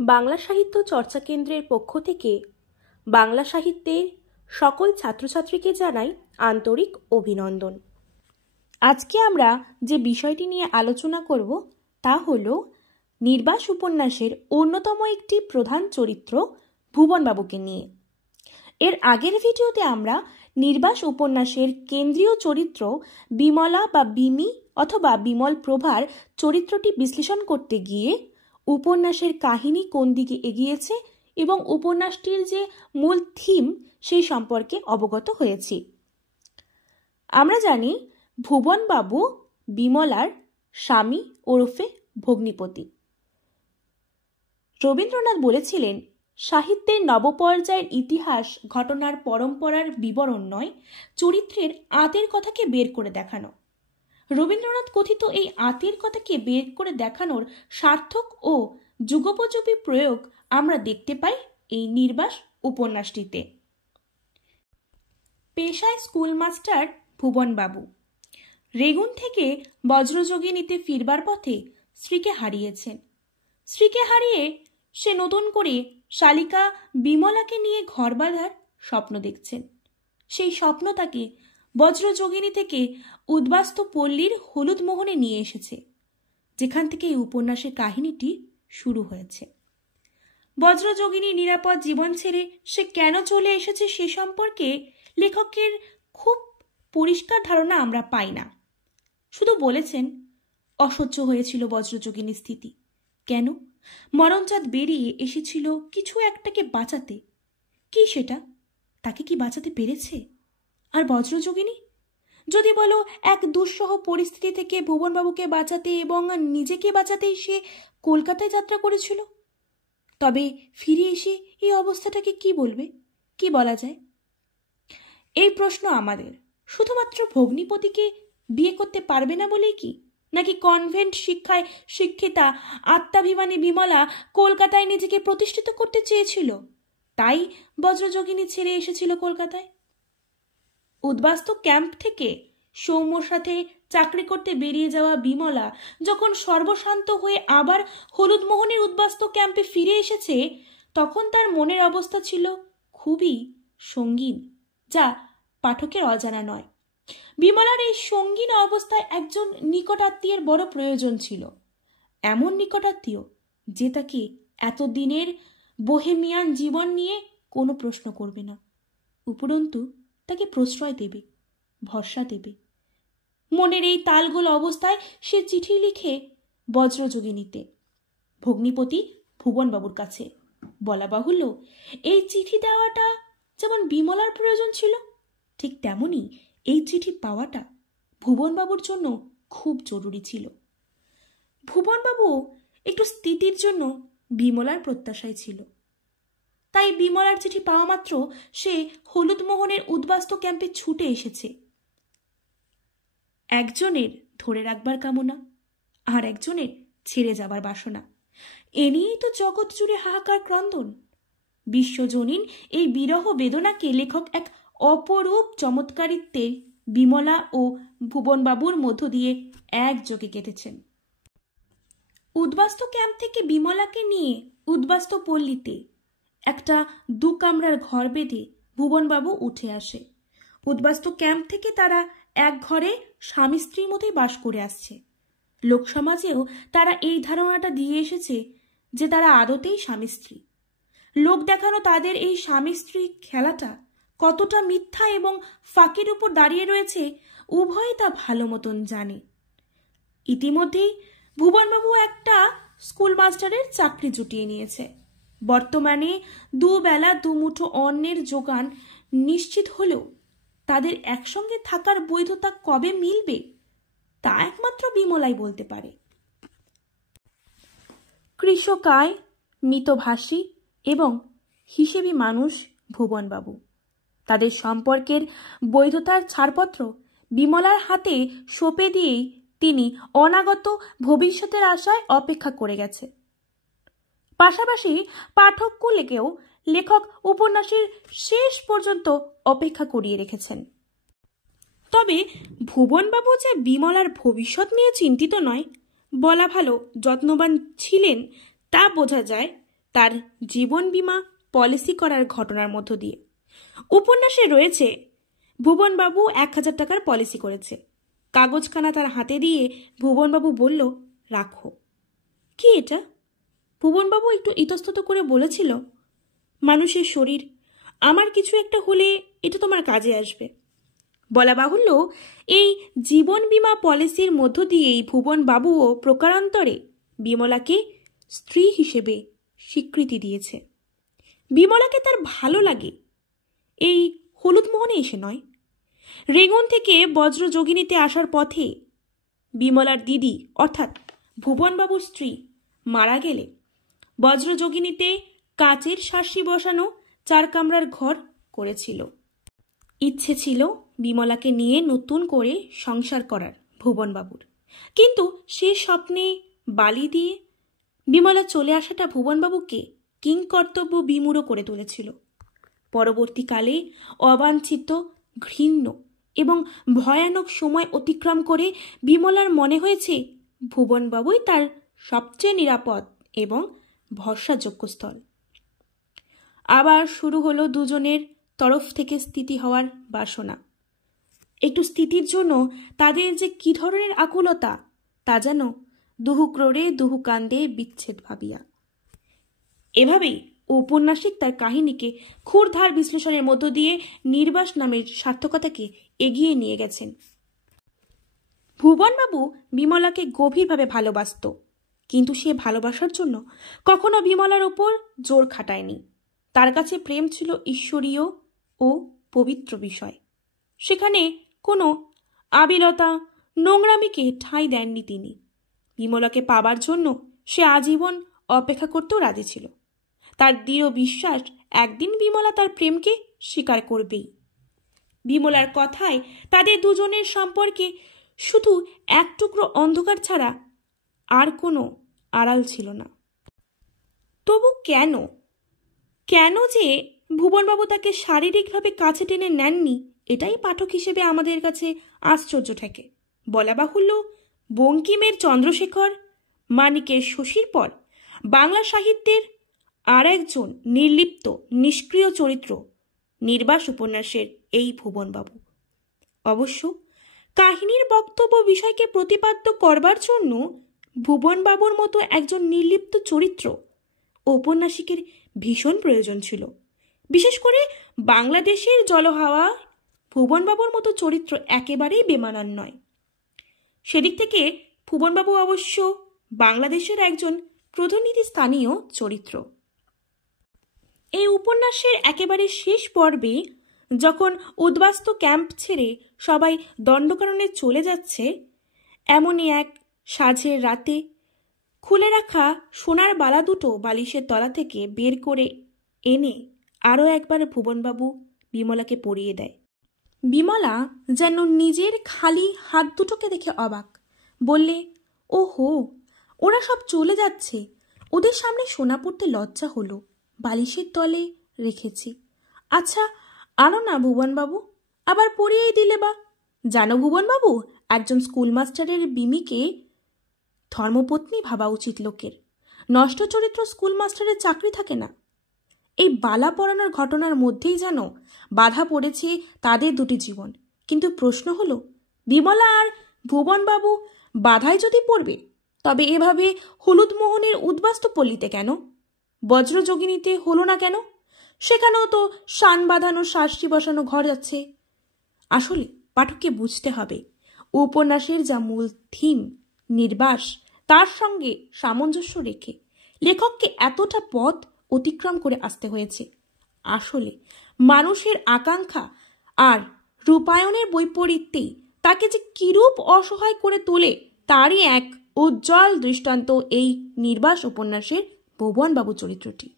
বাংলা সাহিত্য চর্চা কেন্দ্রের পক্ষ থেকে বাংলা সাহিত্যের সকল ছাত্রছাত্রীকে জানাই আন্তরিক অভিনন্দন। আজকে আমরা যে বিষয়টি নিয়ে আলোচনা করব তা হল নির্বাস উপন্যাসের অন্যতম একটি প্রধান চরিত্র ভুবনবাবুকে নিয়ে। এর আগের ভিডিওতে আমরা নির্বাস উপন্যাসের কেন্দ্রীয় চরিত্র বিমলা বা বিমি অথবা বিমল প্রভার চরিত্রটি বিশ্লেষণ করতে গিয়ে উপন্যাসের কাহিনী কোন দিকে এগিয়েছে এবং উপন্যাসটির যে মূল থিম সেই সম্পর্কে অবগত হয়েছি। আমরা জানি ভুবনবাবু বিমলার স্বামী ওরফে ভগ্নিপতি। রবীন্দ্রনাথ বলেছিলেন, সাহিত্যের নবপর্যায়ের ইতিহাস ঘটনার পরম্পরার বিবরণ নয়, চরিত্রের আঁতের কথাকে বের করে দেখানো। রবীন্দ্রনাথ কথিত এই আঁতের কথাকে বের করে দেখানোর সার্থক ও যুগোপযোগী প্রয়োগ আমরা দেখতে পাই এই নির্বাস উপন্যাসটিতে। পেশায় স্কুলমাস্টার ভুবনবাবু রেগুন থেকে বজ্রযোগিনীতে ফিরবার পথে স্ত্রীকে হারিয়েছেন। স্ত্রীকে হারিয়ে সে নতুন করে শালিকা বিমলাকে নিয়ে ঘর বাঁধার স্বপ্ন দেখছেন। সেই স্বপ্ন তাকে বজ্রযোগিনী থেকে উদ্বাস্তু পল্লীর হলুদ মোহনে নিয়ে এসেছে, যেখান থেকে এই উপন্যাসের কাহিনীটি শুরু হয়েছে। বজ্রযোগিনী নিরাপদ জীবন ছেড়ে সে কেন চলে এসেছে সে সম্পর্কে লেখকের খুব পরিষ্কার ধারণা আমরা পাই না। শুধু বলেছেন অসহ্য হয়েছিল বজ্রযোগিনীর স্থিতি। কেন? মরণচাঁদ বেরিয়ে এসেছিল কিছু একটাকে বাঁচাতে। কি সেটা? তাকে কি বাঁচাতে পেরেছে? আর বজ্রযোগিনী? যদি বলো এক দুঃসহ পরিস্থিতি থেকে ভুবনবাবুকে বাঁচাতে এবং নিজেকে বাঁচাতেই সে কলকাতায় যাত্রা করেছিল, তবে ফিরে এসে এই অবস্থাটাকে কি বলবে? কি বলা যায়? এই প্রশ্ন আমাদের। শুধুমাত্র ভগ্নিপতিকে বিয়ে করতে পারবে না বলেই কি? নাকি কনভেন্ট শিক্ষায় শিক্ষিতা আত্মাভিমানী বিমলা কলকাতায় নিজেকে প্রতিষ্ঠিত করতে চেয়েছিল, তাই বজ্রযোগিনী ছেড়ে এসেছিল কলকাতায়? উদ্বাস্তু ক্যাম্প থেকে সৌম্যর সাথে চাকরি করতে বেরিয়ে যাওয়া বিমলা যখন সর্বশান্ত হয়ে আবার হলুদ মোহনের উদ্বাস্তু ক্যাম্পে ফিরে এসেছে, তখন তার মনের অবস্থা ছিল খুবই সঙ্গীন, যা পাঠকের অজানা নয়। বিমলার এই সঙ্গীন অবস্থায় একজন নিকটাত্মীয়ের বড় প্রয়োজন ছিল। এমন নিকটাত্মীয় যে তাকে এতদিনের বোহেমিয়ান জীবন নিয়ে কোনো প্রশ্ন করবে না, উপরন্তু তাকে প্রশ্রয় দেবে, ভরসা দেবে। মনের এই তালগোল অবস্থায় সে চিঠি লিখে বজ্রযোগিনীতে ভগ্নিপতি ভুবনবাবুর কাছে। বলা বাহুল্য, এই চিঠি দেওয়াটা যেমন বিমলার প্রয়োজন ছিল, ঠিক তেমনি এই চিঠি পাওয়াটা ভুবনবাবুর জন্য খুব জরুরি ছিল। ভুবনবাবু একটু স্থিতির জন্য বিমলার প্রত্যাশায় ছিল। তাই বিমলার চিঠি পাওয়া মাত্র সে হলুদ মোহনের উদ্বাস্তু ক্যাম্পে ছুটে এসেছে। একজনের ধরে রাখবার কামনা, আর একজনের ছেড়ে যাবার বাসনা। এ নিয়েই তো জগৎ জুড়ে হাহাকার ক্রন্দন। বিশ্বজনীন এই বিরহ বেদনাকে লেখক এক অপরূপ চমৎকারিত্বে বিমলা ও ভুবনবাবুর মধ্য দিয়ে একযোগে কেটেছেন। উদ্বাস্তু ক্যাম্প থেকে বিমলাকে নিয়ে উদ্বাস্তু পল্লীতে একটা 2 কামরার ঘর বেঁধে ভুবনবাবু উঠে আসে। উদ্বাস্তু ক্যাম্প থেকে তারা এক ঘরে স্বামী স্ত্রীর মতোই বাস করে আসছে। লোকসমাজেও তারা এই ধারণাটা দিয়ে এসেছে যে তারা আদতেই স্বামী স্ত্রী। লোক দেখানো তাদের এই স্বামী স্ত্রী খেলাটা কতটা মিথ্যা এবং ফাঁকের উপর দাঁড়িয়ে রয়েছে, উভয়ই তা ভালো মতন জানে। ইতিমধ্যেই ভুবনবাবু একটা স্কুল মাস্টারের চাকরি জুটিয়ে নিয়েছে। বর্তমানে 2 বেলা 2 মুঠো অন্নের যোগান নিশ্চিত হলেও তাদের একসঙ্গে থাকার বৈধতা কবে মিলবে তা একমাত্র বিমলাই বলতে পারে। কৃষকায় মিতভাষী এবং হিসেবি মানুষ ভুবনবাবু। তাদের সম্পর্কের বৈধতার ছাড়পত্র বিমলার হাতে সঁপে দিয়েই তিনি অনাগত ভবিষ্যতের আশায় অপেক্ষা করে গেছে। পাশাপাশি পাঠককুলকেও লেখক উপন্যাসের শেষ পর্যন্ত অপেক্ষা করিয়ে রেখেছেন। তবে ভুবনবাবু যে বিমলার ভবিষ্যৎ নিয়ে চিন্তিত নয়, বলা ভালো যত্নবান ছিলেন তা বোঝা যায় তার জীবন বীমা পলিসি করার ঘটনার মধ্য দিয়ে। উপন্যাসে রয়েছে ভুবনবাবু 1000 টাকার পলিসি করেছে। কাগজখানা তার হাতে দিয়ে ভুবনবাবু বলল, রাখো। কি এটা? ভুবনবাবু একটু ইতস্তত করে বলেছিল, মানুষের শরীর, আমার কিছু একটা হলে এটা তোমার কাজে আসবে। বলা বাহুল্য, এই জীবন বীমা পলিসির মধ্য দিয়েই ভুবনবাবুও প্রকারান্তরে বিমলাকে স্ত্রী হিসেবে স্বীকৃতি দিয়েছে। বিমলাকে তার ভালো লাগে এই হলুদ মোহনে এসে নয়। রেগুন থেকে বজ্রযোগিনীতে আসার পথে বিমলার দিদি অর্থাৎ ভুবনবাবুর স্ত্রী মারা গেলে বজ্রযোগিনীতে কাচের শাসি বসানো 4 কামরার ঘর করেছিল। ইচ্ছে ছিল বিমলাকে নিয়ে নতুন করে সংসার করার ভুবনবাবুর, কিন্তু সে স্বপ্নে বালি দিয়ে বিমলা চলে আসাটা ভুবনবাবুকে কিংকর্তব্য বিমূঢ় করে তুলেছিল। পরবর্তীকালে অবাঞ্ছিত, ঘৃণ্য এবং ভয়ানক সময় অতিক্রম করে বিমলার মনে হয়েছে ভুবনবাবুই তার সবচেয়ে নিরাপদ এবং ভরসাযোগ্য স্থল। আবার শুরু হলো দুজনের তরফ থেকে স্থিতি হওয়ার বাসনা। একটু স্থিতির জন্য তাদের যে কি ধরনের আকুলতা তা যেন দুহু ক্রোড়ে দুহু কান্দে বিচ্ছেদ ভাবিয়া। এভাবেই ঔপন্যাসিক তার কাহিনীকে ক্ষুরধার বিশ্লেষণের মধ্য দিয়ে নির্বাস নামের সার্থকতাকে এগিয়ে নিয়ে গেছেন। ভুবনবাবু বিমলাকে গভীরভাবে ভালোবাসত, কিন্তু সে ভালোবাসার জন্য কখনো বিমলার ওপর জোর খাটায়নি। তার কাছে প্রেম ছিল ঈশ্বরীয় ও পবিত্র বিষয়। সেখানে কোনো আবিলতা, নোংরামিকে ঠাঁই দেননি তিনি। বিমলাকে পাবার জন্য সে আজীবন অপেক্ষা করতেও রাজি ছিল। তার দৃঢ় বিশ্বাস একদিন বিমলা তার প্রেমকে স্বীকার করবেই। বিমলার কথায় তাদের দুজনের সম্পর্কে শুধু এক টুকরো অন্ধকার ছাড়া আর কোনো আড়াল ছিল না। তবু কেন যে ভুবনবাবু তাকে শারীরিকভাবে কাছে টেনে নেননি, এটাই পাঠক হিসেবে আমাদের কাছে আশ্চর্য ঠেকে। বলা বাহুল্য, বঙ্কিমের চন্দ্রশেখর, মানিকের শশীর পর বাংলা সাহিত্যের আর একজন নির্লিপ্ত নিষ্ক্রিয় চরিত্র নির্বাস উপন্যাসের এই ভুবনবাবু। অবশ্য কাহিনীর বক্তব্য বিষয়কে প্রতিপাদ্য করবার জন্য ভুবনবাবুর মতো একজন নির্লিপ্ত চরিত্র ঔপন্যাসিকের ভীষণ প্রয়োজন ছিল। বিশেষ করে বাংলাদেশের জলহাওয়া ভুবনবাবুর মতো চরিত্র একেবারেই বেমানান নয়। সেদিক থেকে ভুবনবাবু অবশ্য বাংলাদেশের একজন প্রতিনিধি স্থানীয় চরিত্র। এই উপন্যাসের একেবারে শেষ পর্বে যখন উদ্বাস্তু ক্যাম্প ছেড়ে সবাই দণ্ডকারণে চলে যাচ্ছে, এমনই এক সাঁঝের রাতে খুলে রাখা সোনার বালা দুটো বালিশের তলা থেকে বের করে এনে আরও একবার ভুবনবাবু বিমলাকে পরিয়ে দেয়। বিমলা যেন নিজের খালি হাত দুটোকে দেখে অবাক, বললে, ওহো, ওরা সব চলে যাচ্ছে, ওদের সামনে সোনা পড়তে লজ্জা হলো, বালিশের তলে রেখেছি। আচ্ছা আনো না ভুবনবাবু, আবার পরিয়েই দিলে বা। জানো ভুবনবাবু, একজন স্কুলমাস্টারের বিমিকে ধর্মপত্নী ভাবা উচিত লোকের। নষ্ট চরিত্র স্কুলমাস্টারের চাকরি থাকে না। এই বালা পরানোর ঘটনার মধ্যেই যেন বাধা পড়েছে তাদের দুটি জীবন। কিন্তু প্রশ্ন হলো, বিমলা আর ভুবনবাবু বাধায় যদি পড়বে, তবে এভাবে হলুদ মোহনের উদ্বাস্তু পল্লীতে কেন? বজ্রযোগিনীতে হলো না কেন? সেখানেও তো শান বাঁধানো, শাস্তি বসানো ঘর যাচ্ছে। আসলে পাঠককে বুঝতে হবে উপন্যাসের যা মূল থিম নির্বাস, তার সঙ্গে সামঞ্জস্য রেখে লেখককে এতটা পথ অতিক্রম করে আসতে হয়েছে। আসলে মানুষের আকাঙ্ক্ষা আর রূপায়ণের বৈপরীত্যেই তাকে যে কিরূপ অসহায় করে তোলে তারই এক উজ্জ্বল দৃষ্টান্ত এই নির্বাস উপন্যাসের ভুবনবাবু চরিত্রটি।